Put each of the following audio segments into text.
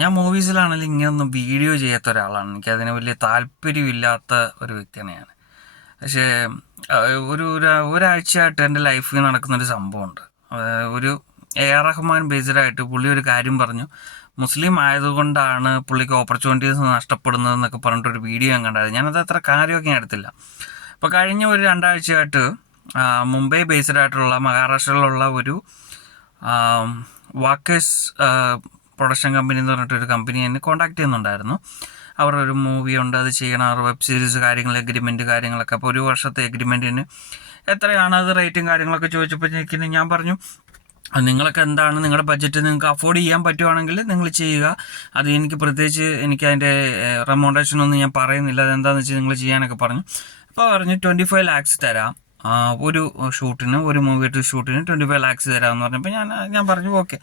ഞാൻ മൂവീസിലാണെങ്കിലും ഇങ്ങനൊന്നും വീഡിയോ ചെയ്യാത്ത ഒരാളാണ്. എനിക്കതിന് വലിയ താല്പര്യമില്ലാത്ത ഒരു വ്യക്തിയാണ് ഞാൻ. പക്ഷേ ഒരാഴ്ചയായിട്ട് എൻ്റെ ലൈഫിൽ നടക്കുന്നൊരു സംഭവമുണ്ട്. ഒരു AR റഹ്മാൻ ബേസ്ഡായിട്ട് പുള്ളി ഒരു കാര്യം പറഞ്ഞു. മുസ്ലിം ആയതുകൊണ്ടാണ് പുള്ളിക്ക് ഓപ്പർച്യൂണിറ്റീസ് നഷ്ടപ്പെടുന്നതെന്നൊക്കെ പറഞ്ഞിട്ടൊരു വീഡിയോ ഞാൻ കണ്ടായിരുന്നു. ഞാനത് അത്ര കാര്യമൊക്കെ ഞാൻ എടുത്തില്ല. അപ്പോൾ കഴിഞ്ഞ ഒരു 2 ആഴ്ചയായിട്ട് മുംബൈ ബേസ്ഡ് ആയിട്ടുള്ള മഹാരാഷ്ട്രയിലുള്ള ഒരു വാക്കേഴ്സ് പ്രൊഡക്ഷൻ കമ്പനി എന്ന് പറഞ്ഞിട്ടൊരു കമ്പനി എന്നെ കോൺടാക്ട് ചെയ്യുന്നുണ്ടായിരുന്നു. അവരുടെ ഒരു മൂവി ഉണ്ട്, അത് ചെയ്യണം, അവർ വെബ് സീരീസ് കാര്യങ്ങൾ, എഗ്രിമെൻറ്റ് കാര്യങ്ങളൊക്കെ. അപ്പോൾ 1 വർഷത്തെ എഗ്രിമെൻറ്റിന് എത്രയാണ് അത് റേറ്റും കാര്യങ്ങളൊക്കെ ചോദിച്ചപ്പോഴേക്കിന് ഞാൻ പറഞ്ഞു, നിങ്ങളൊക്കെ എന്താണ് നിങ്ങളുടെ ബഡ്ജറ്റ്, നിങ്ങൾക്ക് അഫോർഡ് ചെയ്യാൻ പറ്റുവാണെങ്കിൽ നിങ്ങൾ ചെയ്യുക. അത് എനിക്ക് അതിൻ്റെ റെമോണ്ടേഷനൊന്നും ഞാൻ പറയുന്നില്ല, അതെന്താണെന്ന് വെച്ചാൽ നിങ്ങൾ ചെയ്യാനൊക്കെ പറഞ്ഞു. അപ്പോൾ പറഞ്ഞു 25 lakhs തരാം ഒരു ഷൂട്ടിന്, ഒരു മൂവിയുടെ ഷൂട്ടിന് 25 lakhs തരാമെന്ന് പറഞ്ഞപ്പോൾ ഞാൻ പറഞ്ഞു ഓക്കെ.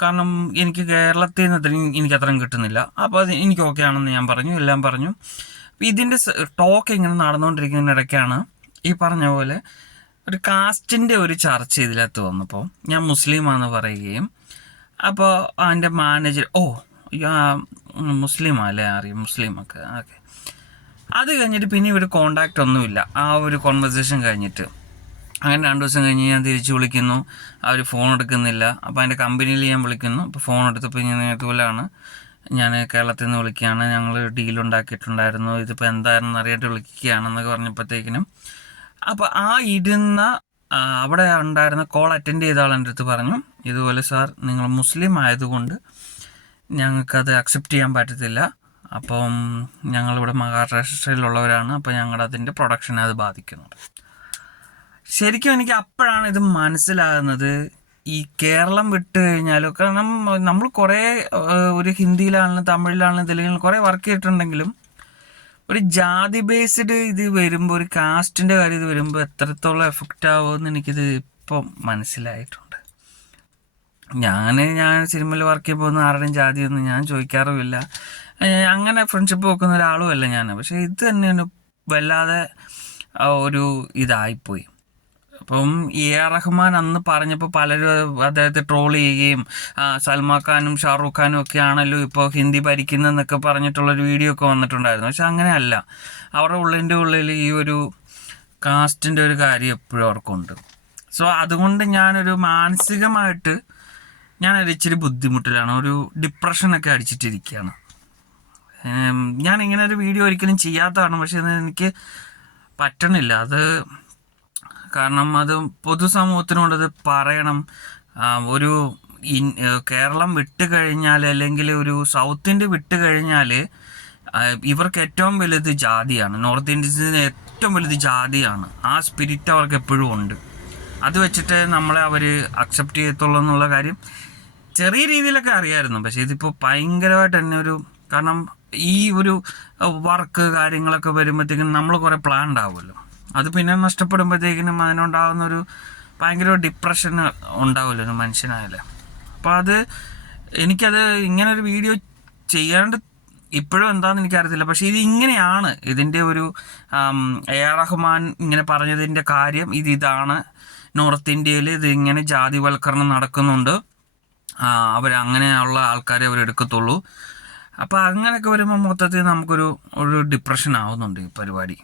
കാരണം എനിക്ക് കേരളത്തിൽ നിന്ന് എനിക്ക് അത്രയും കിട്ടുന്നില്ല, അപ്പോൾ അത് എനിക്ക് ഓക്കെ ആണെന്ന് ഞാൻ പറഞ്ഞു, എല്ലാം പറഞ്ഞു. ഇതിൻ്റെ ടോക്ക് ഇങ്ങനെ നടന്നുകൊണ്ടിരിക്കുന്നതിനിടയ്ക്കാണ് ഈ പറഞ്ഞ പോലെ ഒരു കാസ്റ്റിൻ്റെ ഒരു ചർച്ച ഇതിനകത്ത് വന്നപ്പോൾ ഞാൻ മുസ്ലിമാണെന്ന് പറയുകയും, അപ്പോൾ അതിൻ്റെ മാനേജർ മുസ്ലിമല്ലേ, അറിയാം മുസ്ലിമൊക്കെ ഓക്കെ. അത് കഴിഞ്ഞിട്ട് പിന്നെ ഒരു കോണ്ടാക്റ്റ് ഒന്നുമില്ല. ആ ഒരു കോൺവെർസേഷൻ കഴിഞ്ഞിട്ട് അങ്ങനെ 2 ദിവസം കഴിഞ്ഞ് ഞാൻ തിരിച്ച് വിളിക്കുന്നു, അവർ ഫോൺ എടുക്കുന്നില്ല. അപ്പോൾ അതിൻ്റെ കമ്പനിയിൽ ഞാൻ വിളിക്കുന്നു. അപ്പോൾ ഫോൺ എടുത്തപ്പോൾ ഇങ്ങനെ ഇതുപോലെയാണ്, ഞാൻ കേരളത്തിൽ നിന്ന് വിളിക്കുകയാണ്, ഞങ്ങൾ ഡീലുണ്ടാക്കിയിട്ടുണ്ടായിരുന്നു, ഇതിപ്പോൾ എന്താണെന്ന് അറിയാട്ട് വിളിക്കുകയാണെന്നൊക്കെ പറഞ്ഞപ്പോഴത്തേക്കിനും, അപ്പോൾ അവിടെ ഉണ്ടായിരുന്ന കോൾ അറ്റൻഡ് ചെയ്ത ആൾ എൻ്റെ അടുത്ത് പറഞ്ഞു, ഇതുപോലെ സാർ നിങ്ങൾ മുസ്ലിം ആയതുകൊണ്ട് ഞങ്ങൾക്കത് അക്സെപ്റ്റ് ചെയ്യാൻ പറ്റത്തില്ല. അപ്പം ഞങ്ങളിവിടെ മഹാരാഷ്ട്രയിലുള്ളവരാണ്, അപ്പോൾ ഞങ്ങളുടെ അതിൻ്റെ പ്രൊഡക്ഷനെ അത് ബാധിക്കുന്നുണ്ട്. ശരിക്കും എനിക്ക് അപ്പോഴാണ് ഇത് മനസ്സിലാകുന്നത്. ഈ കേരളം വിട്ട് കഴിഞ്ഞാലും, കാരണം നമ്മൾ കുറേ ഒരു ഹിന്ദിയിലാണെങ്കിലും തമിഴിലാണെങ്കിലും തെലുങ്കിലും കുറേ വർക്ക് ചെയ്തിട്ടുണ്ടെങ്കിലും ഒരു ജാതി ബേസ്ഡ് ഇത് വരുമ്പോൾ, ഒരു കാസ്റ്റിൻ്റെ കാര്യം ഇത് വരുമ്പോൾ എത്രത്തോളം എഫക്റ്റ് ആവുമെന്ന് എനിക്കിത് ഇപ്പം മനസ്സിലായിട്ടുണ്ട്. ഞാൻ സിനിമയിൽ വർക്ക് ചെയ്യുമ്പോൾ ആരുടെയും ജാതിയൊന്നും ഞാൻ ചോദിക്കാറുമില്ല, അങ്ങനെ ഫ്രണ്ട്ഷിപ്പ് വെക്കുന്ന ഒരാളും അല്ല ഞാൻ. പക്ഷേ ഇത് തന്നെ വല്ലാതെ ഒരു ഇതായിപ്പോയി. അപ്പം AR റഹ്മാൻ അന്ന് പറഞ്ഞപ്പോൾ പലരും അദ്ദേഹത്തെ ട്രോൾ ചെയ്യുകയും, സൽമാൻ ഖാനും ഷാറൂഖ് ഖാനും ഒക്കെ ആണല്ലോ ഇപ്പോൾ ഹിന്ദി ഭരിക്കുന്നതെന്നൊക്കെ പറഞ്ഞിട്ടുള്ളൊരു വീഡിയോ ഒക്കെ വന്നിട്ടുണ്ടായിരുന്നു. പക്ഷെ അങ്ങനെയല്ല, അവരുടെ ഉള്ളിൽ ഈ ഒരു കാസ്റ്റിൻ്റെ ഒരു കാര്യം എപ്പോഴും അവർക്കുണ്ട്. സോ അതുകൊണ്ട് ഞാനൊരു മാനസികമായിട്ട് ഞാനൊരു ഇച്ചിരി ബുദ്ധിമുട്ടിലാണ്, ഒരു ഡിപ്രഷനൊക്കെ അടിച്ചിട്ടിരിക്കുകയാണ്. ഞാനിങ്ങനെ ഒരു വീഡിയോ ഒരിക്കലും ചെയ്യാത്തതാണ്, പക്ഷെ എനിക്ക് പറ്റണില്ല. അത് കാരണം അത് പൊതുസമൂഹത്തിനോടത് പറയണം. ഒരു കേരളം വിട്ട് കഴിഞ്ഞാൽ, അല്ലെങ്കിൽ ഒരു സൗത്ത് ഇന്ത്യ വിട്ട് കഴിഞ്ഞാൽ ഇവർക്ക് ഏറ്റവും വലുത് ജാതിയാണ്. നോർത്ത് ഇന്ത്യൻസിന് ഏറ്റവും വലുത് ജാതിയാണ്. ആ സ്പിരിറ്റ് അവർക്ക് എപ്പോഴും ഉണ്ട്. അത് വെച്ചിട്ട് നമ്മളെ അവർ അക്സെപ്റ്റ് ചെയ്യത്തുള്ളൂ എന്നുള്ള കാര്യം ചെറിയ രീതിയിലൊക്കെ അറിയാമായിരുന്നു. പക്ഷേ ഇതിപ്പോൾ ഭയങ്കരമായിട്ട് തന്നെ കാരണം ഈ ഒരു വർക്ക് കാര്യങ്ങളൊക്കെ വരുമ്പോഴത്തേക്കും നമ്മൾ കുറേ പ്ലാൻ ഉണ്ടാവുമല്ലോ, അത് പിന്നെ നഷ്ടപ്പെടുമ്പോഴത്തേക്കിനും അതിനുണ്ടാകുന്നൊരു ഭയങ്കര ഡിപ്രഷൻ ഉണ്ടാവുമല്ലോ ഒരു മനുഷ്യനായാലും. അപ്പോൾ എനിക്കത് ഇങ്ങനൊരു വീഡിയോ ചെയ്യാണ്ട് ഇപ്പോഴും എന്താണെന്ന് എനിക്കറിയത്തില്ല. പക്ഷേ ഇത് ഇങ്ങനെയാണ്, ഇതിൻ്റെ ഒരു AR റഹ്മാൻ ഇങ്ങനെ പറഞ്ഞതിൻ്റെ കാര്യം ഇതാണ്. നോർത്ത് ഇന്ത്യയിൽ ഇതിങ്ങനെ ജാതിവൽക്കരണം നടക്കുന്നുണ്ട്, അവരങ്ങനെയുള്ള ആൾക്കാരെ അവരെടുക്കത്തുള്ളൂ. അപ്പോൾ അങ്ങനെയൊക്കെ വരുമ്പോൾ മൊത്തത്തിൽ നമുക്കൊരു ഡിപ്രഷൻ ആവുന്നുണ്ട് ഈ പരിപാടി.